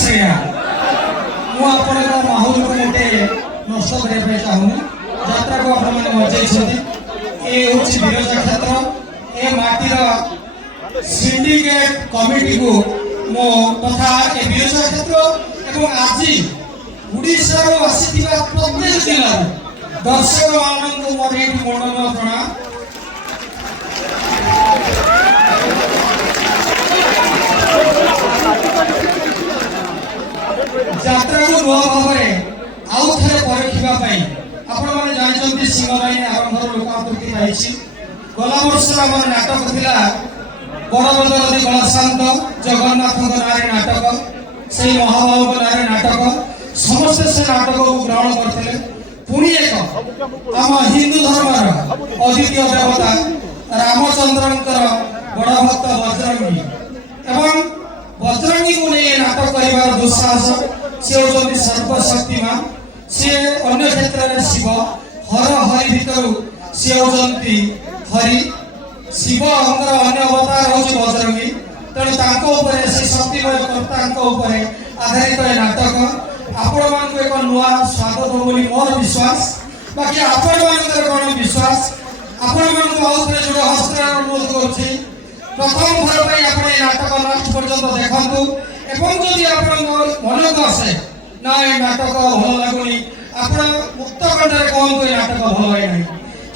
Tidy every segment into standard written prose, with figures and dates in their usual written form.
श्रीराम मु आपण माहौल को मोटे नष्ट करने चाहूनी यात्रा को आप बजाई ये हूँ विरजा क्षेत्र ए माटीर सिंडिकेट कमिटी को मो तथा ए विरजा क्षेत्र एवं आज उड़ीसा आसीथिबा प्रत्येक जिला दर्शक मानक मोर ये मंडल प्रणाम। यात्रा को नुआ भाव आउ थे परीक्षा आपण मैंने जानते सिंहबाहिनी आरंभ लोकाकृति पाई गला वर्ष आम नाटक था बड़बदरदी गणशांत जगन्नाथ ना नाटक से महाबाहु ना नाटक समस्ते से नाटक को ग्रहण करते पुणी एक आम हिंदू धर्म अद्वितीय देवता रामचंद्र बड़ भक्त बजरंगी एवं बजरंगी को नहीं नाटक कर दुस्साहस से होती सर्वशक्तिमान सी अन्य क्षेत्र में शिव हर हरि भितर सी होती हरि शिव अन्य अवतार हूँ बजरंगी तेणु से शक्तिमय कर्ता आधारित नाटक आपण मान एक नुआ स्वागत हो मोर विश्वास बाकी आपण मान विश्वास आपण मान जोड़े हस्त अनुरोध कर प्रथम थर पर नाटक लास्ट पर्यंत देखु एवं जदि आप मन को आसे ना ये नाटक भल लगुनि आप मुक्त कंठे कहतु ये नाटक भल लगे ना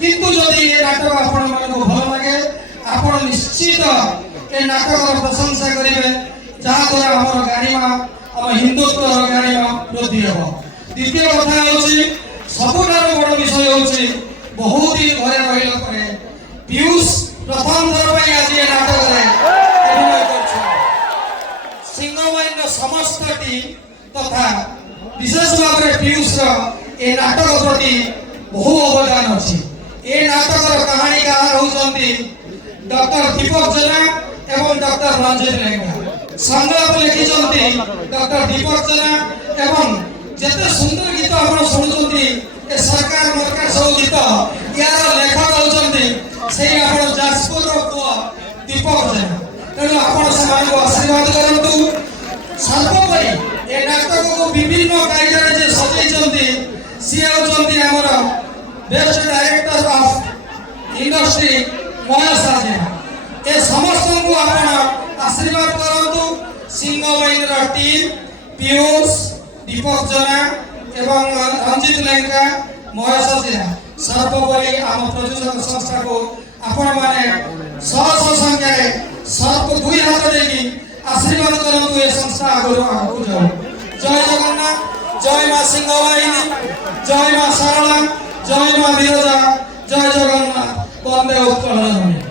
किंतु जदि ये नाटक आपण को भल लगे आप निश्चित ये नाटक प्रशंसा करेंगे जहाद्वारा आम गारिमा आम हिंदुत्व गारिमा वृद्धि हे। द्वितीय कथा हूँ सबुठार बड़ विषय हूँ बहुत दिन घरे रहा पीयूष प्रथम थर पर आज ये नाटक सिंहबाहिनी समस्त टीम तथा विशेष भाव में पीयूष ए नाटक प्रति बहु अवदान अच्छी ए नाटक कहानीकार होती डॉक्टर दीपक जेना एवं डॉक्टर रंजित लेंगा संलाप लिखिं डॉक्टर दीपक जेना एवं जिते सुंदर गीत आप शुणुंट सरकार मरकार सब गीत यार लेखक होती से जाजपुर पुआ दीपक जेना तेणु आप आशीर्वाद करूँ सर्वोपरि ए नाटक को विभिन्न कायदे सजाई सी होती आमर best director of industry Mahesh Jena ए समस्त को आप आशीर्वाद करूँ सिंहबाहिनी टीम पीयूष दीपक जेना एवं रंजित लेंका महेश जेना सर्वोपरि आम प्रयोजक संस्था को आपण मैंने शह संख्या सर्व दुई हाथ देकी आशीर्वाद करूँ ये संस्था आगू जाऊ। जय जगन्नाथ जय माँ सिंहबाहिनी जय माँ सारला जय माँ विरजा जय जगन्नाथ वंदे उत्कल धन्यवाद।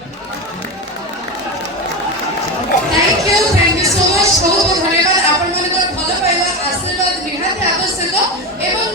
थैंक यू सो मच बहुत बहुत धन्यवाद आपण मन भल पाइबा आशीर्वाद निहाती आवश्यक एवं